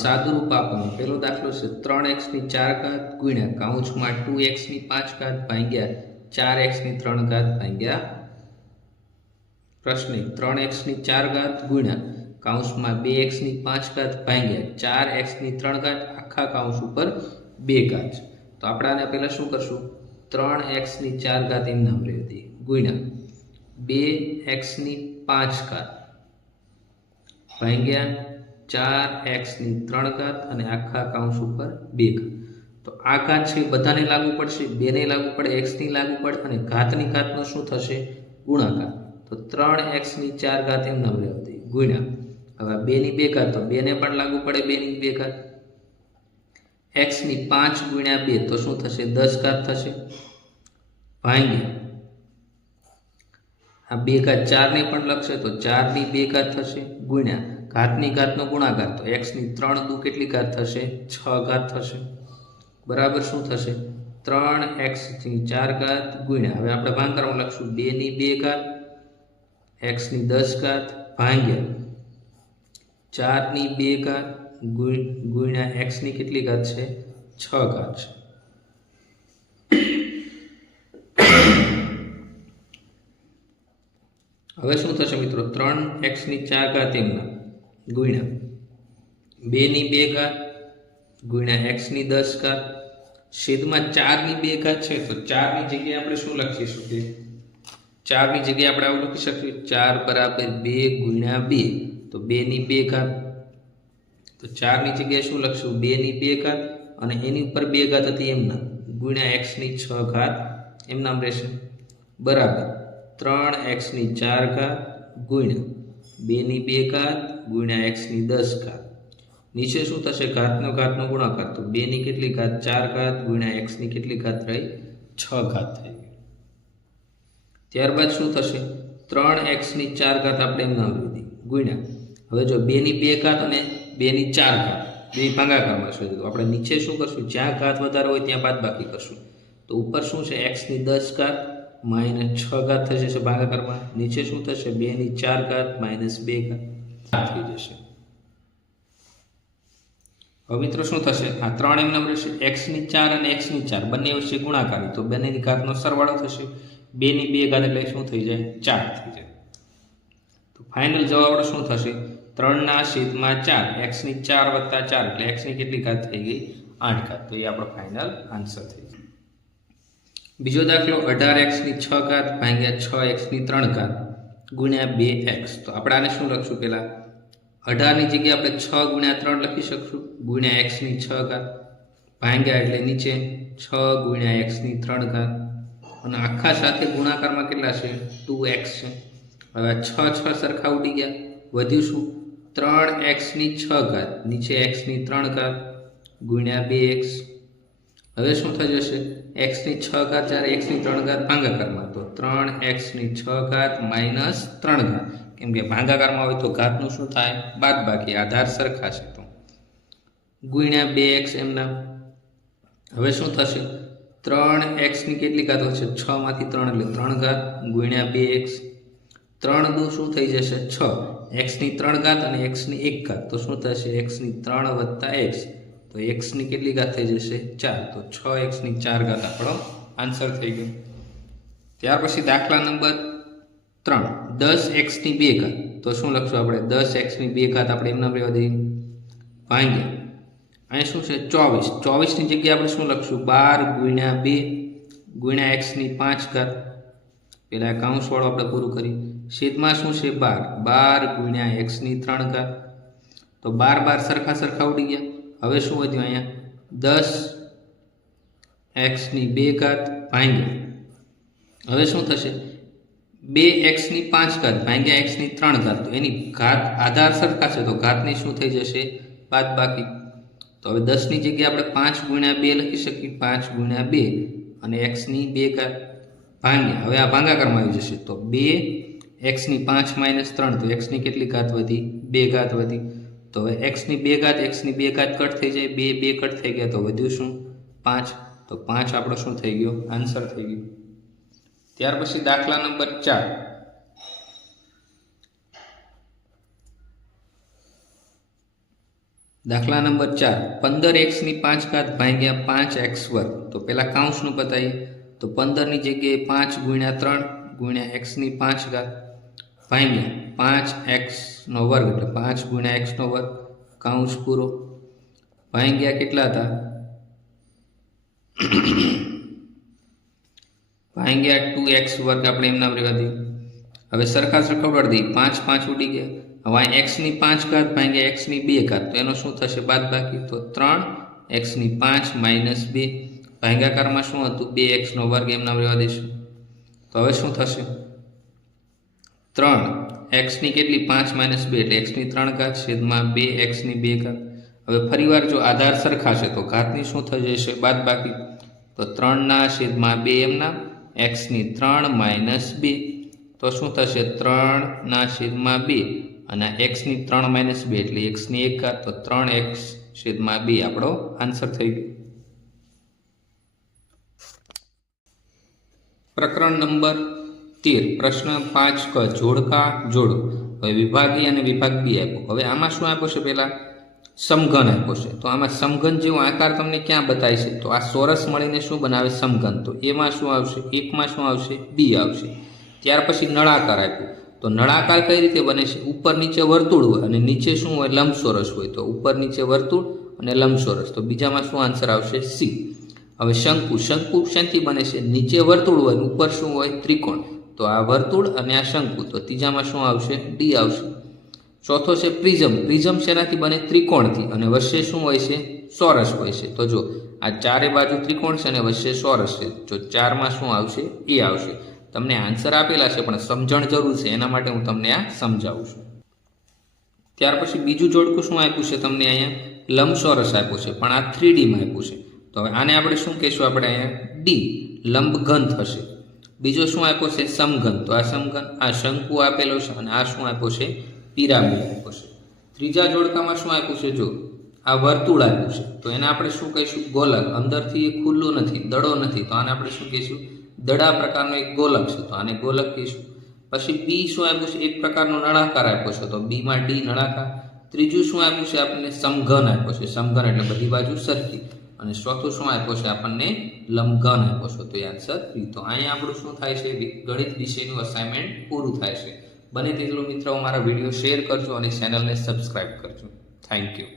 સાદુરૂપ આપવાનું પહેલો દાખલો છે 3x ની 4 ઘાત ગુણ્યા કૌંસમાં 2x ની 5 ઘાત ભાગ્યા 4x ની 3 ઘાત ભાગ્યા પ્રશ્ન 3x ની 4 ઘાત ગુણ્યા કૌંસમાં 2x ની 5 ઘાત ભાગ્યા 4x ની 3 ઘાત આખા કૌંસ ઉપર 2 ઘાત. તો આપણે આને પહેલા શું કરશું 3x ની 4 ઘાત એમ નામ રહી હતી ગુણ્યા 2x ની 5 ઘાત ભાગ્યા 4x ની 3 ઘાત અને આખા કૌંસ ઉપર 2 ઘાત. તો આ ઘાત છે બધાને લાગુ પડશે, બેને લાગુ પડે, x ની લાગુ પડે અને ઘાતની ઘાતનો શું થશે ગુણાકાર. તો 3x ની 4 ઘાત એમ નામ રહેતી ગુણ્યા હવે 2 ની 2 ઘાત તો 2 ને પણ લાગુ પડે 2 ની 2 ઘાત x ની 5 ગુણ્યા 2 તો શું થશે 10 ઘાત થશે ભાગ્યા આ 2 ઘાત 4 ને પણ લખશે તો 4 ની 2 ઘાત થશે ગુણ્યા ઘાતની ઘાતનો ગુણાકાર તો x ની 3 દુ કેટલી ઘાત થશે 6 ઘાત થશે બરાબર શું થશે 3x ની 4 ઘાત ગુણ્યા હવે આપણે ભાંગાકારમાં લખશું 2 ની 2 ઘાત x ની 10 ઘાત ભાગ્યા 4 ની 2 ઘાત ગુણ્યા x ની કેટલી ઘાત છે 6 ઘાત છે. હવે શું થશે મિત્રો 3x ની 4 ઘાત એમના ગુણ્યા 2 ની 2 ઘાત ગુણ્યા x ની 10 ઘાત છેદમાં 4 ની 2 ઘાત છે તો 4 ની જગ્યાએ આપણે શું લખી શકીએ 4 ની જગ્યાએ આપણે આવું લખી શકીએ 4 બરાબર 2 ગુણ્યા 2 તો 2 ની 2 ઘાત તો 4 ની જગ્યાએ શું લખશું 2 ની 2 ઘાત અને એની ઉપર 2 ઘાત હતી એમના ગુણ્યા x ની 6 ઘાત એમ નામ રહેશે બરાબર 3x ની 4 ઘાત ગુણ્યા 2 ની 2 ઘાત ગુણ્યા x ની 10 ઘાત નીચે શું થશે ઘાતનો ગુણાકાર તો 2 ની કેટલી ઘાત 4 ઘાત ગુણ્યા x ની કેટલી ઘાત રહી 6 ઘાત થઈ ગઈ. ત્યારબાદ શું થશે 3x ની 4 ઘાત આપણે એમ નામ લીધી ગુણ્યા હવે જો 2 ની 2 ઘાત અને 2 ની 4 ઘાત બે ભાગાકારમાં છે તો આપણે નીચે શું કરશું જ્યાં ઘાત વધારે હોય ત્યાં બાદબાકી કરશું તો ઉપર શું છે x ની 10 ઘાત માઇનસ 6 ઘાત થઈ જશે ભાગાકારમાં નીચે શું થશે 2 ની 4 ઘાત માઇનસ 2 ઘાત થઈ જશે. હવે મિત્રો શું થશે આ 3 એમ નામ રહેશે x ની 4 અને x ની 4 બંને વચ્ચે ગુણાકાર તો બંનેની ઘાતનો સરવાળો થશે 2 ની 2 ઘાત એટલે શું થઈ જાય 4 થઈ જાય. તો ફાઇનલ જવાબ આપણો શું થશે 3 ના છેદમાં 4 x ની 4 વત્તા 4 એટલે x ની કેટલી ઘાત થઈ ગઈ 8 ઘાત. તો એ આપણો ફાઇનલ આન્સર થઈ ગયો. બીજો દાખલો 18x ની 6 ઘાત ભાગ્યા 6x ની 3 ઘાત ગુણ્યા 2x. તો આપણે આને શું લખશું પહેલા 18 ની જગ્યાએ આપણે 6 ગુણ્યા 3 લખી શકશું ગુણ્યા x ની 6 ઘાત ભાગ્યા એટલે નીચે 6 ગુણ્યા x ની 3 ઘાત અને આખા સાથે ગુણાકારમાં કેટલા છે 2x છે. હવે 6 6 સરખા ઉડી ગયા વધ્યું શું 3x ની 6 ઘાત નીચે x ની 3 ઘાત ગુણ્યા 2x. હવે શું થઈ જશે x ની 6 ઘાત જ્યારે x ની 3 ઘાત ભાગાકારમાં તો 3x ની 6 ઘાત માઇનસ 3 ઘાત કેમ કે ભાગાકારમાં હોય તો ઘાતનું શું થાય બાદબાકી આધાર સરખા છે તો ગુણ્યા 2x એમના. હવે શું થશે 3x ની કેટલી ઘાત હશે 6 માંથી 3 એટલે 3 ઘાત ગુણ્યા 2x 3 દુ શું થઈ જશે 6 x ની 3 ઘાત અને x ની 1 ઘાત તો શું થશે x ની 3 વત્તા x તો x ની કેટલી ઘાત થઈ જશે 4 તો 6x ની 4 ઘાત આપણો આન્સર થઈ ગયો. ત્યાર પછી દાખલા નંબર 3 10x ની 2 ઘાત તો શું લખશું આપણે 10x ની 2 ઘાત આપણે એમ નામ રહેવા દઈએ ભાગ્યા અહીં શું છે 24 ની જગ્યાએ આપણે શું લખશું 12 ગુણ્યા 2 ગુણ્યા x ની 5 ઘાત પેલા કૌંસ વાળો આપણે પૂરું કરી છેદમાં શું છે 12 ગુણ્યા x ની 3 ઘાત તો 12 સરખા ઉડી ગયા. હવે શું વધ્યું અહીંયા 10x ની 2 ઘાત ભાગ્યા હવે શું થશે 2x ની 5 ઘાત ભાગ્યા x ની 3 ઘાત તો એની ઘાત આધાર સરખા છે તો ઘાતની શું થઈ જશે બાદબાકી. તો હવે 10 ની જગ્યાએ આપણે 5 ગુણ્યા 2 લખી શકીએ 5 ગુણ્યા 2 અને x ની 2 ઘાત ભાગ્યા હવે આ ભાગાકારમાં આવી જશે તો 2 x ની 5 માઇનસ 3 તો x ની કેટલી ઘાત વધી 2 ઘાત વધી. તો હવે x ની 2 ઘાત x ની 2 ઘાત કટ થઈ જાય 2 કટ થઈ ગયા તો વધ્યું શું 5 તો 5 આપણો શું થઈ ગયો આન્સર થઈ ગયો. ત્યાર પછી દાખલા નંબર 4 5 દાખલા નંબર 4 15x ની 5 ઘાત ભાગ્યા 5x વર્ગ. તો પહેલા કાઉન્સનું બતાવીએ તો 15 ની જગ્યાએ 5 ગુણ્યા 3 ગુણ્યા x ની 5 ઘાત ભાગ્યા 5x નો વર્ગ એટલે 5 ગુણ્યા x નો વર્ગ કાઉન્સ પૂરો ભાગ્યા કેટલા હતા ભાગ્યા 2x વર્ગ આપણે એમના રહેવા દઈએ. હવે સરખા સરખાવડી દઈએ 5 5 ઉડી ગયા. હવે x ની 5 ઘાત ભાગ્યા x ની 2 ઘાત તો એનો શું થશે બાદબાકી તો 3 x ની 5 માઇનસ 2 ભાગાકારમાં શું હતું 2x નો વર્ગ એમના રહેવા દઈશું. તો હવે શું થશે 3 x ની કેટલી 5 માઇનસ 2 એટલે x ની 3 ઘાત છેદમાં 2 x ની 2 ઘાત. હવે ફરીવાર જો આધાર સરખા છે તો ઘાતની શું થઈ જશે બાદબાકી તો 3 ના છેદમાં 2 એમના x ની 3 માઇનસ 2 તો શું થશે 3 ના છેદમાં 2 અને x ની 3 માઇનસ 2 એટલે x ની 1 ઘાત તો 3x છેદમાં 2 આપણો આન્સર થઈ ગયો. પ્રકરણ નંબર 13 પ્રશ્ન 5 ક જોડકા જોડો. હવે વિભાગી અને વિભાગ બી આપ્યો. હવે આમાં શું આપ્યો છે પહેલા સમઘન આપ્યો છે. તો આમાં સમઘન જેવો આકાર તમને ક્યાં બતાય છે તો આ ચોરસ મળીને શું બનાવે સમઘન. તો એમાં શું આવશે એકમાં શું આવશે બી આવશે. ત્યાર પછી નળાકાર આપ્યો તો નળાકાર કઈ રીતે બને છે ઉપર નીચે વર્તુળ હોય અને નીચે શું હોય લંબચોરસ હોય. તો ઉપર નીચે વર્તુળ અને લંબચોરસ તો બીજામાં શું આન્સર આવશે સી. હવે શંકુ શંકુ શાંતિ બને છે નીચે વર્તુળ હોય ઉપર શું હોય ત્રિકોણ તો આ વર્તુળ અને આ શંકુ તો ત્રીજામાં શું આવશે ડી આવશે. ચોથો છે પ્રિઝમ પ્રિઝમ શેનાથી બને ત્રિકોણથી અને વચ્ચે શું હોય છે ચોરસ હોય છે. તો જો આ ચારે બાજુ ત્રિકોણ છે અને વચ્ચે ચોરસ છે જો 4માં શું આવશે એ આવશે. તમને આન્સર આપેલા છે પણ સમજણ જરૂર છે એના માટે હું તમને આ સમજાવું છું. ત્યાર પછી બીજું જોડકું શું આપ્યું છે તમને અહીંયા લંબચોરસ આપ્યું છે પણ આ 3D માં આપ્યું છે. તો હવે આને આપણે શું કહીશું આપણે અહીંયા ડી લંબઘન થશે. બીજો શું આપ્યો છે સમઘન તો આ સમઘન આ શંકુ આપેલો છે અને આ શું આપ્યો છે પિરામિડ આપ્યો છે. ત્રીજા જોડકામાં શું આપ્યું છે જો આ વર્તુળ આપ્યું છે તો એને આપણે શું કહીશું ગોલક. અંદરથી એ ખુલ્લું નથી દડો નથી તો આને આપણે શું કહીશું દડા પ્રકારનો એક ગોલક છે તો આને ગોલક કહીશું. પછી બી શું આપ્યું છે એક પ્રકારનો નળાકાર આપ્યો છે તો બી માં ડી નળાકાર. ત્રીજું શું આપ્યું છે આપણને સમઘન આપ્યો છે સમઘન એટલે બધી બાજુ સરખી. અને ચોથું શું આપ્યો છે આપણને લંબઘન આપ્યો છે તો એ આન્સર બી. તો અહીંયા આપણું શું થાય છે ગણિત વિષયનું અસાઇનમેન્ટ પૂરું થાય છે. બને તેટલું મિત્રો મારા વિડીયો શેર કરજો અને ચેનલને સબસ્ક્રાઇબ કરજો. Thank you.